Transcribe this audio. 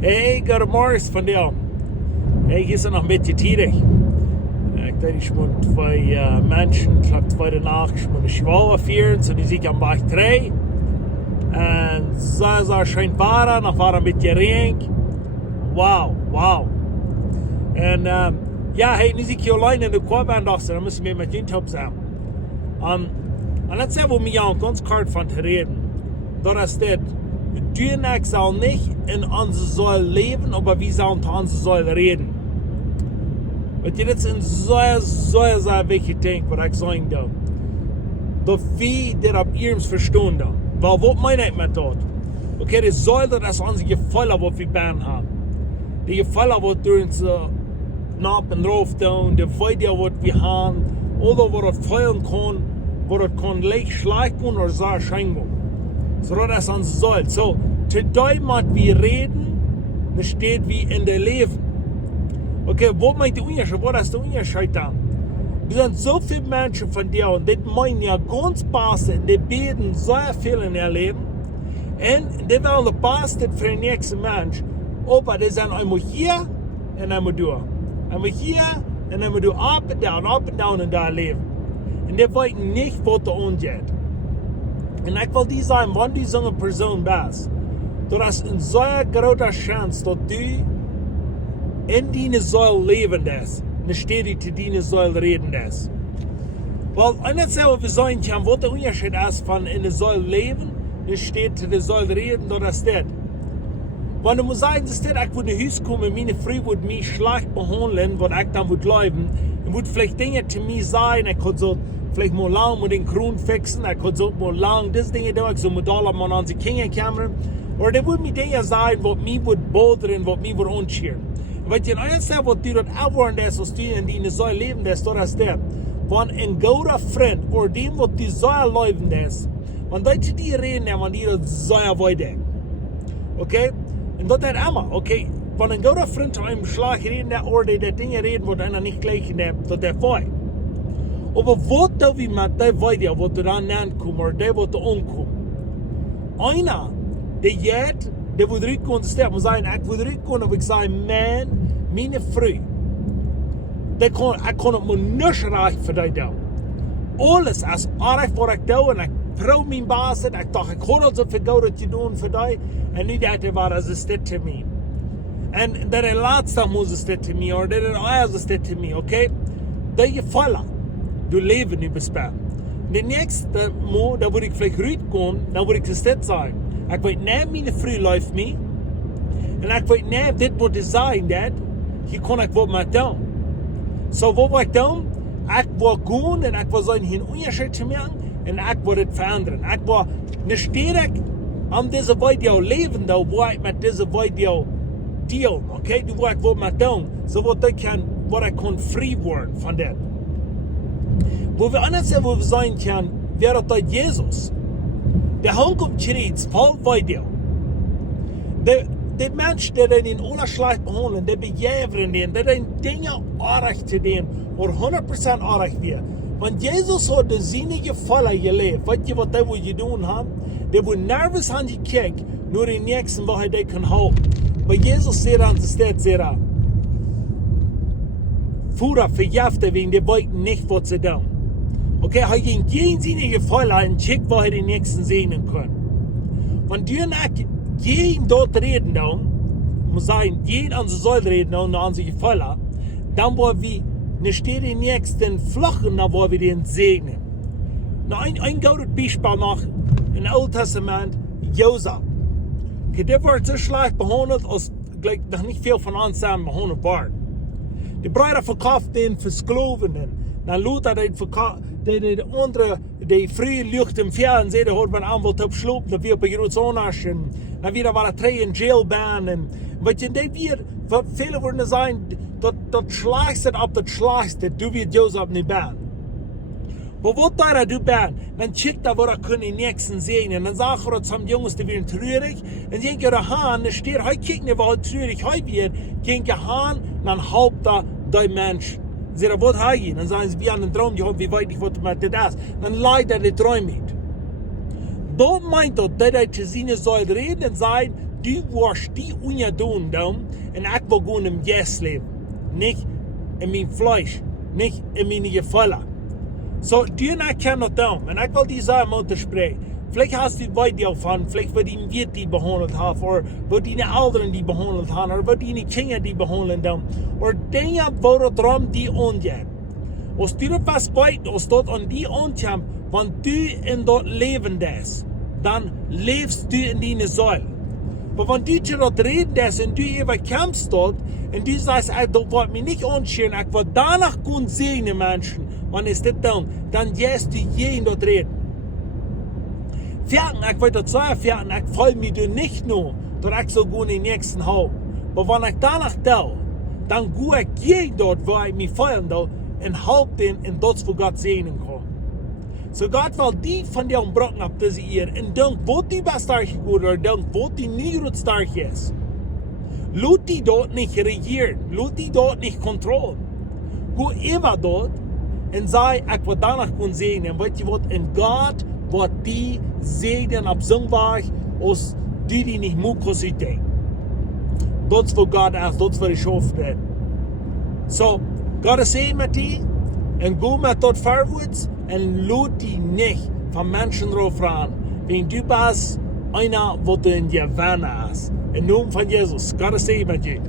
Hey, guten Morgen von dir. Hey, ik is er nog een beetje tidig. Ik denk, ik moet twee mensen, ik heb tweede nacht, ik moet een schwaar vieren, so die zie ik aan Bach 3. En zo schön waren, nog waren een beetje regen. Wow. En ja, hey, nu zie ik je alleen in de kwabaan dachten, dan moeten we met je top zijn. En dat zijn we met jou ganz kort van te reden. Dat is dit. Du zal nicht in onze Säule leben, aber wir sollen zu onze Säule reden. Want je, dat is een zeer wichtig ding wat ik zeggen wil. Dat we dit op eerst verstaan. Wel, wat meen ik met dat? Oké, de Säule, dat is onze gevallen wat we bijna hebben. De gevallen wat door ons nap en drauf doen, de video wat we hebben, oder wat het feilen kan, wat het kan leicht schlecht doen, of zeer schijn doen. So, dat is onze Säule. So, today moet we reden, dan steht wie in de leven. Okay, wat meint de Unterschied? Wat is de Unterschied dan? Er zijn zoveel mensen van jou, en dit meinen ja ganz passen, die beten sehr viel in ihr Leben. En die willen de beste voor de nächste mens. Aber die zijn eenmaal hier en eenmaal door. Eenmaal hier en eenmaal door. Up and down in dat leven. En die weten niet wat er aangeht. En ik wil die zeggen, wanneer du zo'n persoon bent, dat is een zeer grote kans dat du in die Säule leben ist, und steht zu die Säule reden ist. Weil, eines selber wir sagen können, was der Unterschied ist von in der Säule leben, und steht zu der Säule reden, das ist das. Wenn du musst sagen, dass ich würde nach Hause kommen, meine Frau würde mich schlecht behandeln, was ich dann würde leben, und würde vielleicht Dinge zu mir sagen, ich könnte so vielleicht mal lang mit den Kron fixen, ich könnte so mal lang das Dinge tun, ich so mit alle mal an die Kinder kommen, oder der würde mir Dinge sagen, was mich würde bothern, was mich würde anschieren. Weet je, en eins wat du dat afworden is, als du in die Säule leben ist, das ist das. Wenn ein guter Freund, oder dem, was die Säule leben ist, wenn Leute die reden, wenn die das Säule wollen. Okay? Und das ist immer, okay? Wenn ein guter Freund zu einem Schlag reden, oder die Dinge reden, wo einer nicht gleich nimmt, das ist der Fall. Aber was du wie mit der Weide, wo du dann ankommst, oder der, wo du ankommst? Einer, der geht, der wil terugkomen te sterven. Maar ik wil terugkomen en ik zei, man, mijn vrouw. Ik kon het me niet recht voor die doen. Alles is erg wat ik doe en ik probeer mijn baas. Ik dacht, ik kon het zo veel dat je doen voor die. En nu dacht ik, wat is dit te mij? En dat is laatste moest is dit te mij, of dat is alles is dit te mij, oké? Dat je vallen, je leven nu besparen. De nächste Mal, da würde ich vielleicht rausgehen, dann würde ich das nicht sagen. Ich weiß nicht, meine Frau läuft mich. Und ich weiß nicht, das muss ich sagen, dass hier kann ich was mit tun. So, was will ich tun? Ich will gehen und ich will sagen, hier einen Unterschied zu machen und ich will das verändern. Ich will nicht ständig an dieser Video leben, da wo ich mit dieser Video dealen, okay? Du willst was mit tun, so was ich kann frei werden von dem. Wo wir anders wo wir sein können, wäre das Jesus. Der Hang auf Kreuz, voll Video. Der Mensch, der den schlecht behandeln, der bejävern den, der den Dinge arg zu den, oder 100% arg wird. Wenn Jesus hat seine Gefallen gelebt, weißt du, was der will tun haben? Der will nervös an die Kirche, nur die nächsten Woche, der kann halten. Bei Jesus sagt er, sagt er, Führer verjafte wegen der wollten nicht, was sie tun. Okay, er ging gegen seine Gefallen einen Schick, wo er den nächsten sehen können. Wenn du nicht gegen dort reden, muss sagen, gegen unsere Säule reden, an unsere Gefallen, dann wollen wir nicht den nächsten flachen, dann wollen wir den segnen. Na, ein gutes Beispiel noch im Alten Testament, Josef. Okay, der war so schlecht behandelt, als gleich noch nicht viel von uns behandelt waren. Die Brüder verkauften den für Sklaven. Dann Luther den verkauft, die andere, die frühe Lucht im Fernsehen, da hat man Anwalt abgeschlossen, da wird bei Jerusalem, dann wieder waren 3 in Jailbahnen. Weil die viele würden sagen, das Schlagste ab das Schlagste, du wirst Josef nicht bauen. Aber was da du bauen, dann schickt er, wo er können die Nächsten sehen. Und dann sagt er zum Jungs, die werden traurig. Und dann geht er hin, dann steht, heute kicken wir, wo traurig heute wird. Geht er hin, dann haupt er die Menschen. Sagt er, was habe ich? Dann sagen sie, wir haben einen Traum gehabt, wie weit ich wollte mit das. Dann leidet er die Träume mit. Dort meint er, dass er zu seiner Säule reden und sagen, du wirst die Unja doen dan, en ik wil gewoon im Yes leven. Nicht in mijn Fleisch, nicht in meine Gefühle. So, du und ich können das tun. Und ich will die Sachen untersprechen. Vielleicht hast du weit davon, vielleicht wird dein Wirt die behandelt haben, oder wird deine Eltern die behandelt haben, oder wird deine Kinder die behandelt haben, oder Dinge, worum die angehen. Als du etwas weißt, als dort an die ankommt, wenn du in dort leben das, dann lebst du in deine Säule. Aber wenn du dort reden das und du kämpfst dort, und du sagst, das wird mich nicht anschauen, ich will danach gut sehen, Menschen, wenn es das tun, dann gehst du jeden dort reden. Fertig, ich will das sagen, fertig, ich freue mich nicht nur, dass ich so gut in den nächsten habe. Aber wenn ich danach tue, dann gehe ich jeden dort, wo ich mich freuen will, und halte den in das, wo Gott segnen kann. So Gott will die von dir umbrochen ab diese Ehe, und denk, wo die stark gut oder denk, wo die nicht stark ist. Lass die dort nicht regieren, lass die dort nicht kontrollieren. Geh immer dort und sag, ich will danach gut segnen, und weißt du was, und Gott wird die segnen ab so Weg, als die nicht möglich sind. Das ist, wo Gott ist, das ist, wo ich hoffe. So, Gott sehen mit dir, und geh mit dort vorwärts, und lass die nicht von Menschen drauf ran. Wenn du bist einer, wo du in dir Wanne hast. Im Namen von Jesus, Gott sehen mit dir.